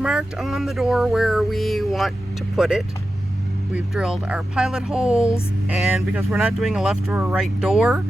marked on the door where we want to put it. We've drilled our pilot holes, and because we're not doing a left or a right door,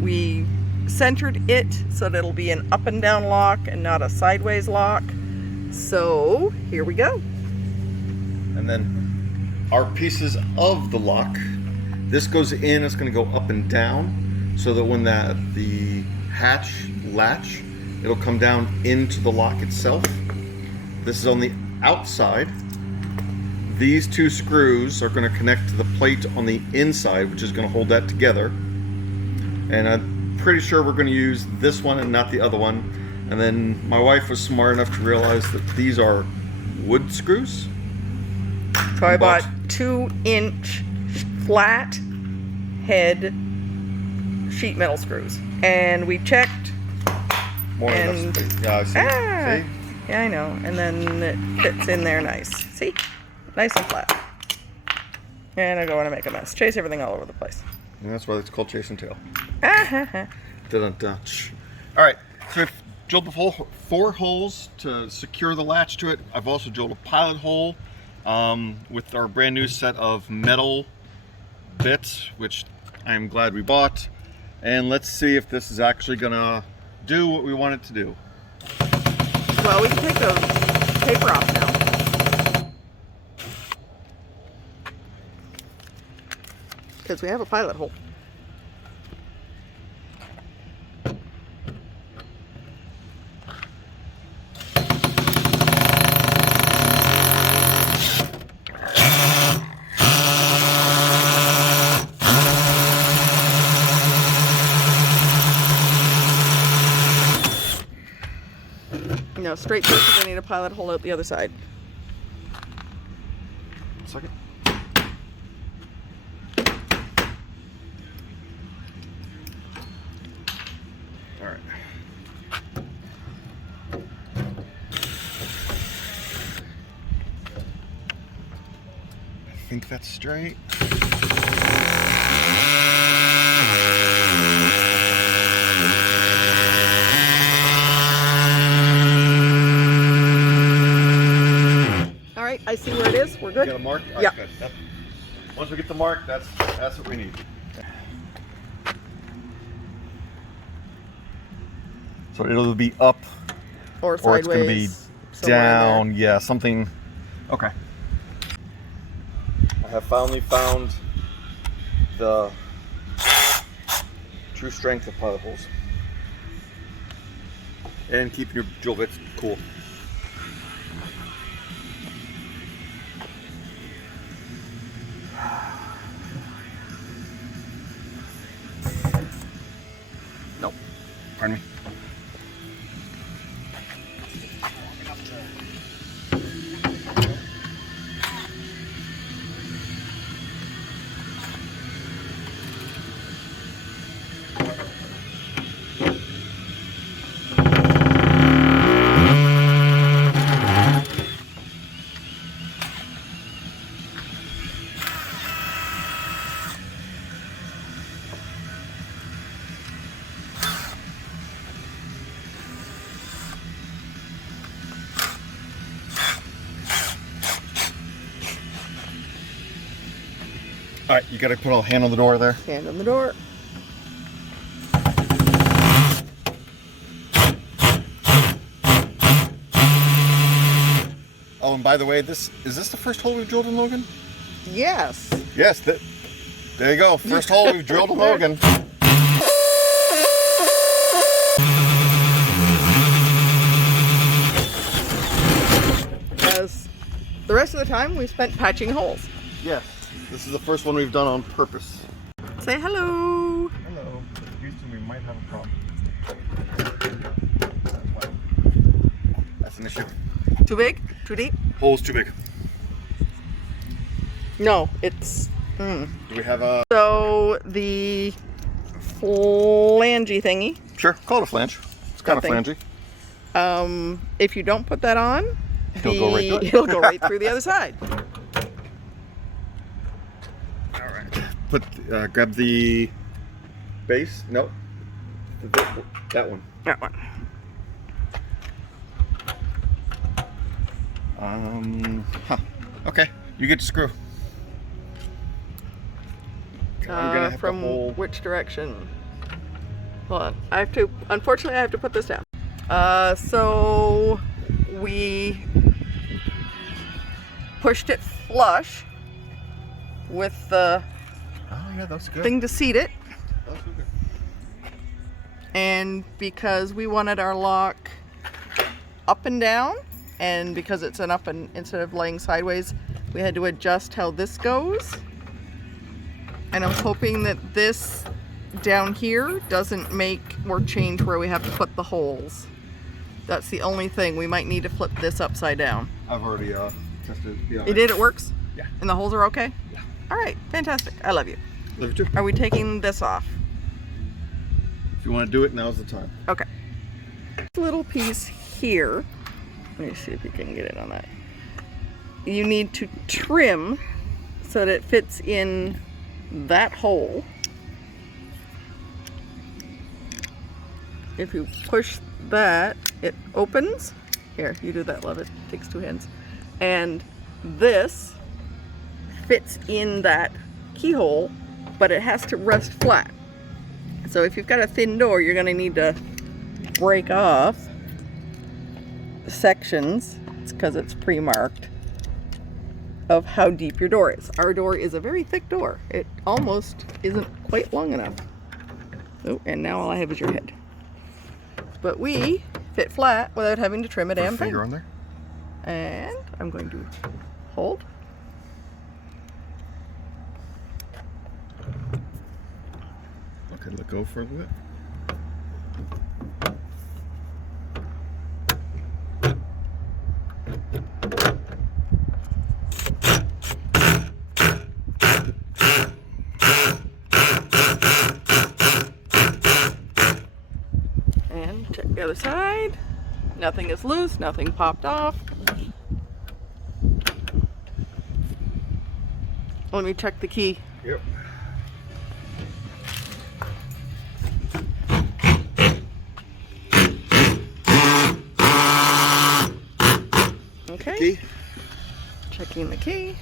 we centered it so that it'll be an up and down lock and not a sideways lock. So here we go. And then our pieces of the lock, this goes in, it's going to go up and down so that when the hatch latch, it'll come down into the lock itself. This is on the outside. These two screws are going to connect to the plate on the inside, which is going to hold that together. And I'm pretty sure we're going to use this one and not the other one. And then my wife was smart enough to realize that these are wood screws. So I bought 2-inch flat head sheet metal screws. And we checked. More than enough space. Yeah, see? Yeah, I know. And then it fits in there nice. See? Nice and flat. And I don't want to make a mess. Chase everything all over the place. And that's why it's called Chasing Tail. Dun-dun-dun. All right, so we've drilled the 4 holes to secure the latch to it. I've also drilled a pilot hole with our brand new set of metal bits, which I'm glad we bought. And let's see if this is actually gonna do what we want it to do. Well, we can take the paper off now. Because we have a pilot hole. No, straight through because I need a pilot hole out the other side. Second. All right. I think that's straight. All right, I see where it is. We're good. You got a mark? All right, Yeah. good. Once we get the mark, that's what we need. So it'll be up, Or or it's going to be sideways. somewhere in down. Yeah, something. Okay. I have finally found the true strength of pilot holes. And keeping your drill bits cool. Nope. Pardon me. All right, you got to put a hand on the door there. Hand on the door. Oh, and by the way, is this the first hole we've drilled in Logan? Yes. Yes, there you go. First hole we've drilled in Logan. As the rest of the time, we spent patching holes. Yes, this is the first one we've done on purpose. Say hello. Hello. Houston, we might have a problem. That's an issue. Too big? Too deep? Hole's too big. No, it's... Do we have a... So, the flangey thingy. Sure, call it a flange. It's kind of That flangey. If you don't put that on, It'll go right through it. it'll go right through the other side. All right. Grab the base. Nope. That one. That one. Okay, you get to screw. I'm gonna have From to hold. which direction? Hold on. Unfortunately, I have to put this down. So we pushed it flush with the Oh yeah, that's good. thing to seat it. That's good. And because we wanted our lock up and down, and because it's an up and instead of laying sideways, we had to adjust how this goes. And I'm hoping that this down here doesn't make or change where we have to put the holes. That's the only thing. We might need to flip this upside down. I've already tested. Yeah. You did? It works? Yeah. And the holes are okay? Yeah. All right, fantastic. I love you. Love you too. Are we taking this off? If you want to do it, now's the time. Okay. This little piece here, let me see if you can get it on that. You need to trim so that it fits in that hole. If you push that, it opens. Here, you do that, love it. Takes two hands. And this fits in that keyhole, but it has to rest flat. So if you've got a thin door, you're going to need to break off sections, it's because it's pre-marked, of how deep your door is. Our door is a very thick door. It almost isn't quite long enough. Oh, and now all I have is your head. But we fit flat without having to trim a damn thing. Finger on there. And I'm going to hold. Okay, let go for a bit. And check the other side. Nothing is loose, nothing popped off. Let me check the key. Yep. Okay. Key. Checking the key.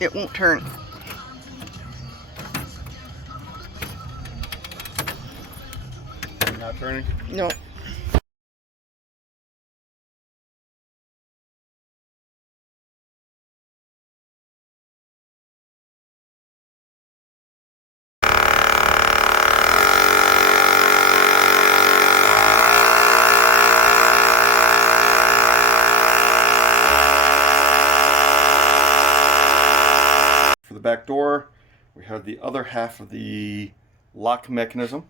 It won't turn. Not turning. No. For the back door, we have the other half of the lock mechanism.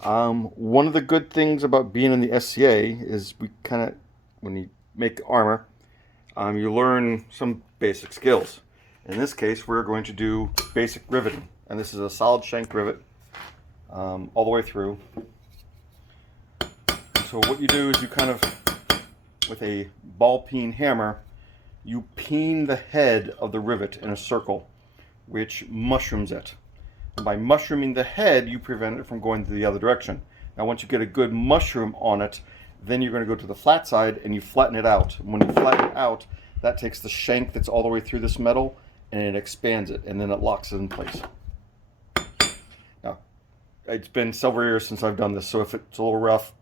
One of the good things about being in the SCA is we kind of, when you make armor, you learn some basic skills. In this case, we're going to do basic riveting, and this is a solid shank rivet all the way through. So what you do is you kind of, with a ball peen hammer, you peen the head of the rivet in a circle, which mushrooms it. And by mushrooming the head, you prevent it from going to the other direction. Now once you get a good mushroom on it, then you're going to go to the flat side and you flatten it out. And when you flatten it out, that takes the shank that's all the way through this metal and it expands it, and then it locks it in place. Now, it's been several years since I've done this, so if it's a little rough,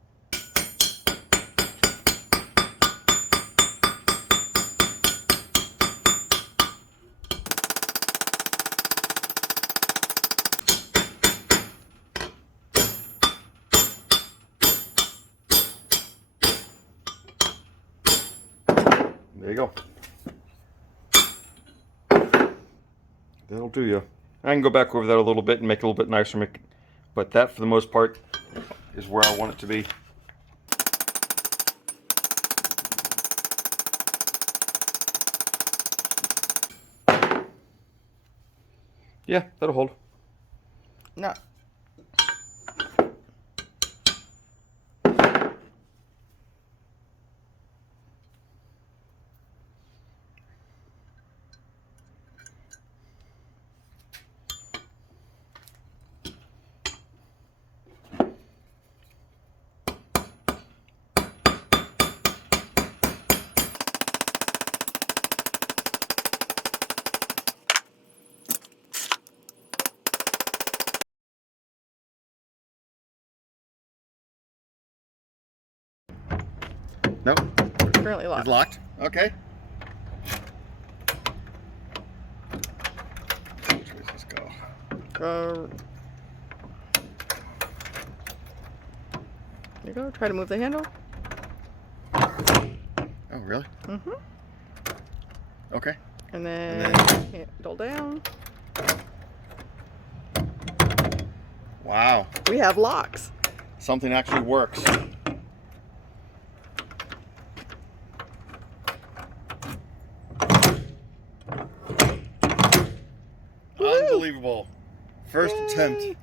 there you go. That'll do you. I can go back over that a little bit and make it a little bit nicer, but that for the most part is where I want it to be. Yeah, that'll hold. No. Nope. It's currently locked. It's locked. Okay. Which way does this go? There you go. Try to move the handle. Oh, really? Mm-hmm. Okay. And then handle down. Wow. We have locks. Something actually works. Woo! Unbelievable. First Yay! attempt.